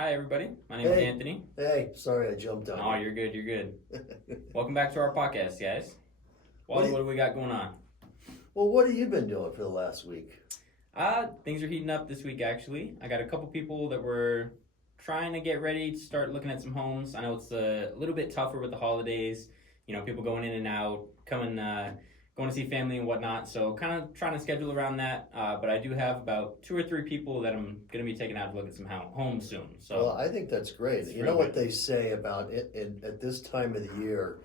Hi, everybody. My name is Anthony. Hey, sorry I jumped on. Oh, you're good. You're good. Welcome back to our podcast, guys. Wally, what do we got going on? Well, what have you been doing for the last week? Things are heating up this week, actually. I got a couple people that were trying to get ready to start looking at some homes. I know it's a little bit tougher with the holidays. You know, people going in and out, going to see family and whatnot. So kind of trying to schedule around that. But I do have about 2 or 3 people that I'm going to be taking out to look at some homes soon. So well, I think that's great. You know what they say about it at this time of the year,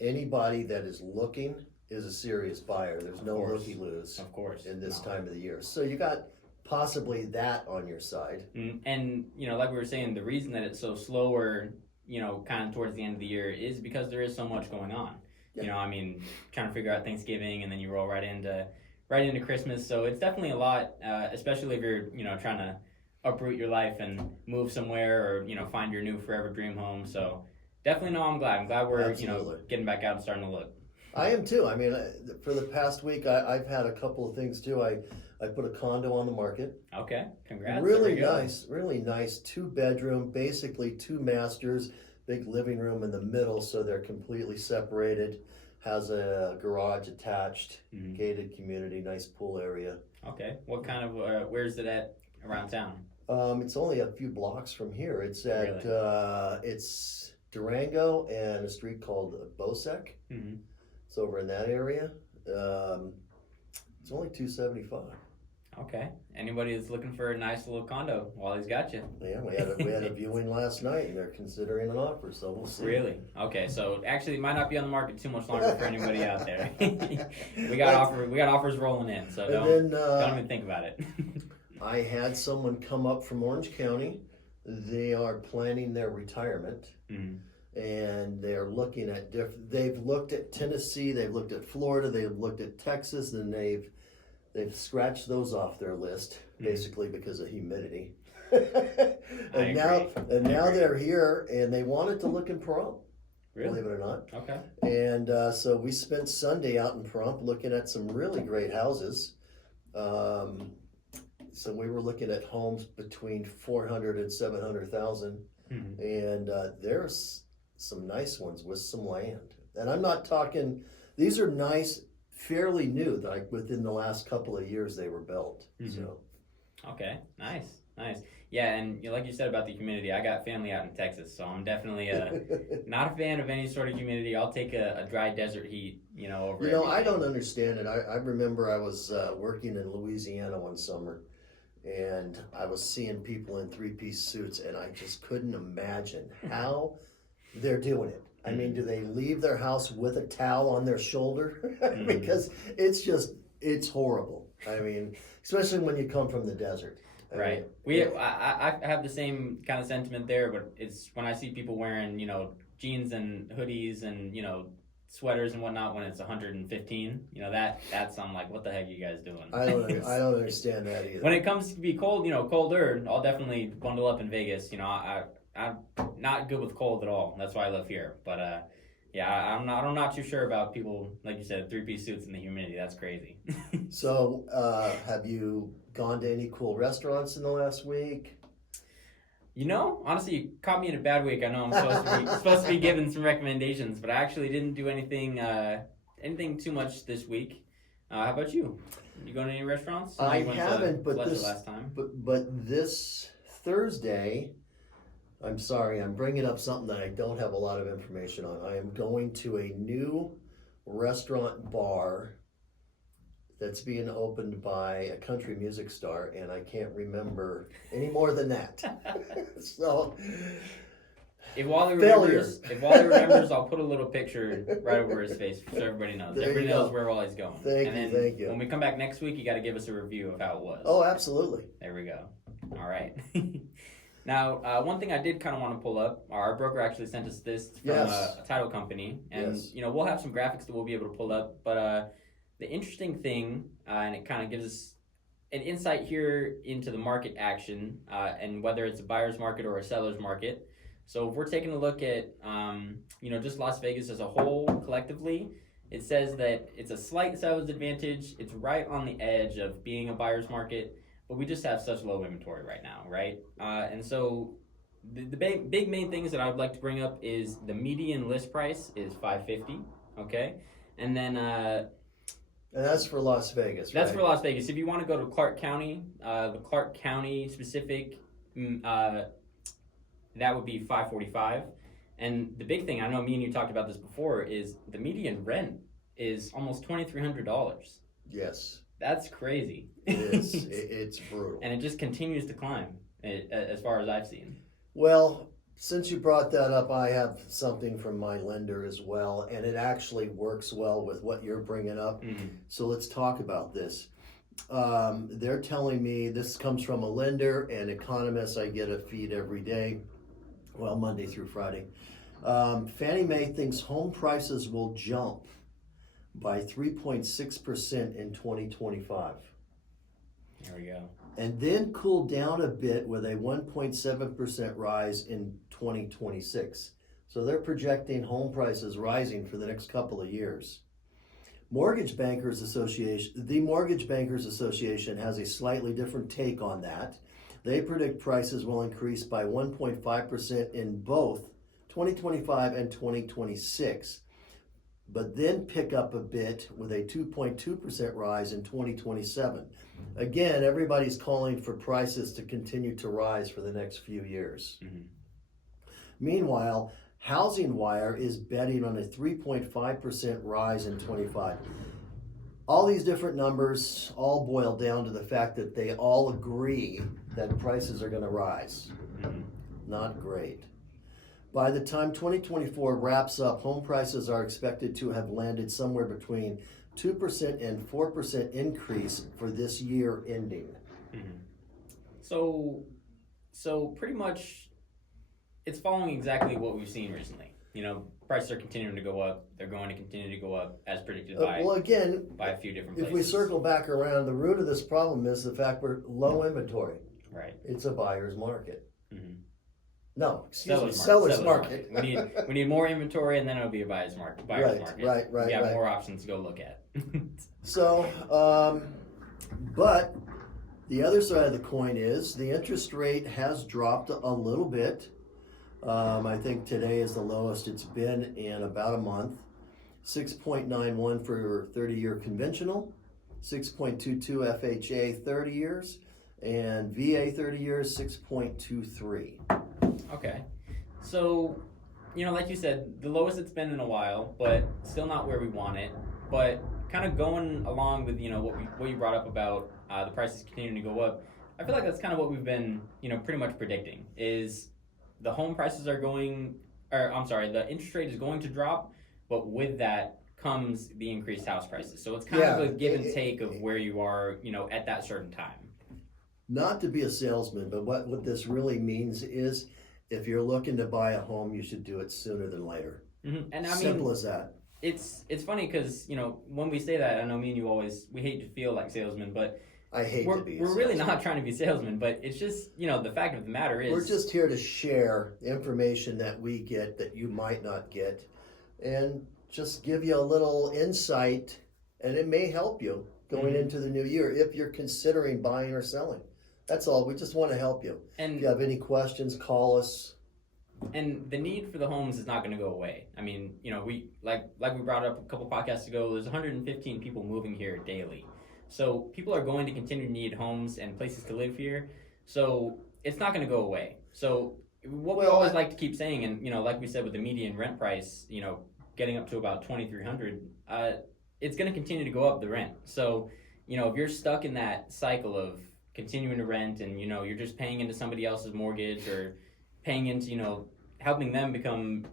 anybody that is looking is a serious buyer. There's no looky-loos. Of course. In this time of the year. So you got possibly that on your side. And, you know, like we were saying, the reason that it's so slower, you know, kind of towards the end of the year is because there is so much going on. Yeah. You know, I mean, trying to figure out Thanksgiving and then you roll right into Christmas. So it's definitely a lot, especially if you're, you know, trying to uproot your life and move somewhere or, you know, find your new forever dream home. So definitely, no, I'm glad we're, Absolutely. You know, getting back out and starting to look. I am too. I mean, for the past week, I've had a couple of things too. I put a condo on the market. Okay, congrats. Really nice, 2-bedroom, basically 2 masters, big living room in the middle, so they're completely separated. Has a garage attached, gated community, nice pool area. Okay, what kind of, where's it at around town? It's only a few blocks from here. It's at, it's Durango and a street called Bosec. Mm-hmm. It's over in that area. It's only $275. Okay. Anybody that's looking for a nice little condo, Wally's got you. Yeah, we had a viewing last night, and they're considering an offer, so we'll see. Really? Okay, so actually, it might not be on the market too much longer for anybody out there. we got offers rolling in, so don't even think about it. I had someone come up from Orange County. They are planning their retirement. Mm-hmm. And they're looking at they've looked at Tennessee, they've looked at Florida, they've looked at Texas, and they've scratched those off their list, basically because of humidity. and now they're here, and they wanted to look in pahrump. Really? Believe it or not. Okay. And so we spent Sunday out in pahrump looking at some really great houses. So we were looking at homes between 400 and 700,000, and there's some nice ones with some land. And I'm not talking, these are nice, fairly new, like within the last couple of years they were built. So okay, nice. Yeah, and like you said about the humidity, I got family out in Texas, so I'm definitely not a fan of any sort of humidity. I'll take a dry desert heat, you know, over everything. I don't understand it. I remember I was working in Louisiana one summer, and I was seeing people in 3-piece suits, and I just couldn't imagine how they're doing it. I mean, do they leave their house with a towel on their shoulder? Because it's horrible. I mean, especially when you come from the desert. Right. I have the same kind of sentiment there, but it's when I see people wearing, you know, jeans and hoodies and, you know, sweaters and whatnot when it's 115, you know, that's I'm like, what the heck are you guys doing? I don't understand that either. When it comes to be cold, you know, colder, I'll definitely bundle up in Vegas. You know, I'm not good with cold at all. That's why I live here. But yeah, I'm not too sure about people, like you said, 3-piece suits in the humidity. That's crazy. So, have you gone to any cool restaurants in the last week? You know, honestly, you caught me in a bad week. I know I'm supposed to be giving some recommendations, but I actually didn't do anything too much this week. How about you? You going to any restaurants? I haven't, but but this Thursday, I'm sorry, I'm bringing up something that I don't have a lot of information on. I am going to a new restaurant bar that's being opened by a country music star, and I can't remember any more than that. So, if Wally remembers, I'll put a little picture right over his face so everybody knows. Everybody knows where Wally's going. Thank you. When we come back next week, you got to give us a review of how it was. Oh, absolutely. There we go. All right. Now, one thing I did kind of want to pull up, our broker actually sent us this from a title company, and you know, we'll have some graphics that we'll be able to pull up, but the interesting thing, and it kind of gives us an insight here into the market action, and whether it's a buyer's market or a seller's market. So if we're taking a look at, you know, just Las Vegas as a whole collectively, it says that it's a slight sales advantage. It's right on the edge of being a buyer's market, but we just have such low inventory right now, right? And so the big main things that I would like to bring up is the median list price is $550. Okay, and then and that's for Las Vegas. That's for Las Vegas. If you want to go to Clark County, the Clark County specific, that would be $545. And the big thing, I know me and you talked about this before, is the median rent is almost $2,300. Yes. That's crazy. It is. It's brutal. And it just continues to climb, as far as I've seen. Well, since you brought that up, I have something from my lender as well, and it actually works well with what you're bringing up. Mm-hmm. So let's talk about this. They're telling me, this comes from a lender and economists. I get a feed every day, well, Monday through Friday. Fannie Mae thinks home prices will jump by 3.6% in 2025. There we go. And then cool down a bit with a 1.7% rise in 2026. So they're projecting home prices rising for the next couple of years. The Mortgage Bankers Association has a slightly different take on that. They predict prices will increase by 1.5% in both 2025 and 2026, but then pick up a bit with a 2.2% rise in 2027. Again, everybody's calling for prices to continue to rise for the next few years. Mm-hmm. Meanwhile, Housing Wire is betting on a 3.5% rise in 25. All these different numbers all boil down to the fact that they all agree that prices are going to rise. Mm-hmm. Not great. By the time 2024 wraps up, home prices are expected to have landed somewhere between 2% and 4% increase for this year ending. Mm-hmm. So pretty much it's following exactly what we've seen recently. You know, prices are continuing to go up. They're going to continue to go up as predicted by a few different places. If we circle back around, the root of this problem is the fact we're low inventory. Right. It's a buyer's market. Mm-hmm. No, seller's market. We need more inventory, and then it'll be a buyer's market. Right. We have more options to go look at. So, but the other side of the coin is the interest rate has dropped a little bit. I think today is the lowest it's been in about a month. 6.91 for 30-year conventional, 6.22 FHA 30 years, and VA 30 years 6.23. Okay, so, you know, like you said, the lowest it's been in a while, but still not where we want it. But kind of going along with, you know, what you brought up about the prices continuing to go up, I feel like that's kind of what we've been, you know, pretty much predicting, is the home prices are going, the interest rate is going to drop, but with that comes the increased house prices. So it's kind of a give and take of where you are, you know, at that certain time. Not to be a salesman, but what this really means is, if you're looking to buy a home, you should do it sooner than later. Mm-hmm. And simple as that. It's funny because, you know, when we say that, I know me and you we hate to feel like salesmen, but I hate to be. We're really not trying to be salesmen, but it's just, you know, the fact of the matter is, we're just here to share information that we get that you might not get, and just give you a little insight, and it may help you going into the new year if you're considering buying or selling. That's all. We just want to help you. And if you have any questions, call us. And the need for the homes is not going to go away. I mean, you know, we like we brought up a couple podcasts ago, there's 115 people moving here daily. So people are going to continue to need homes and places to live here. So it's not going to go away. So what we always like to keep saying, and, you know, like we said with the median rent price, you know, getting up to about $2,300, it's going to continue to go up, the rent. So, you know, if you're stuck in that cycle of continuing to rent and, you know, you're just paying into somebody else's mortgage or paying into, you know, helping them become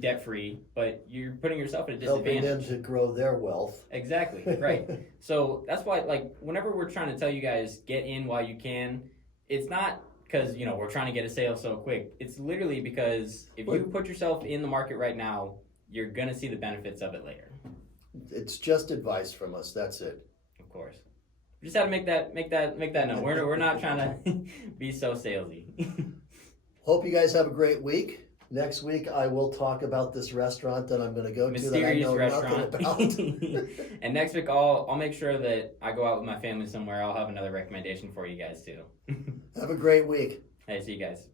debt free, but you're putting yourself at a disadvantage. Helping them to grow their wealth. Exactly, right. So that's why, like, whenever we're trying to tell you guys, get in while you can, it's not because, you know, we're trying to get a sale so quick. It's literally because if you put yourself in the market right now, you're going to see the benefits of it later. It's just advice from us. That's it. Of course. We just had to make that known. We're not trying to be so salesy. Hope you guys have a great week. Next week I will talk about this restaurant that I'm going to go to that I know nothing about. And next week I'll make sure that I go out with my family somewhere. I'll have another recommendation for you guys too. Have a great week. Hey, see you guys.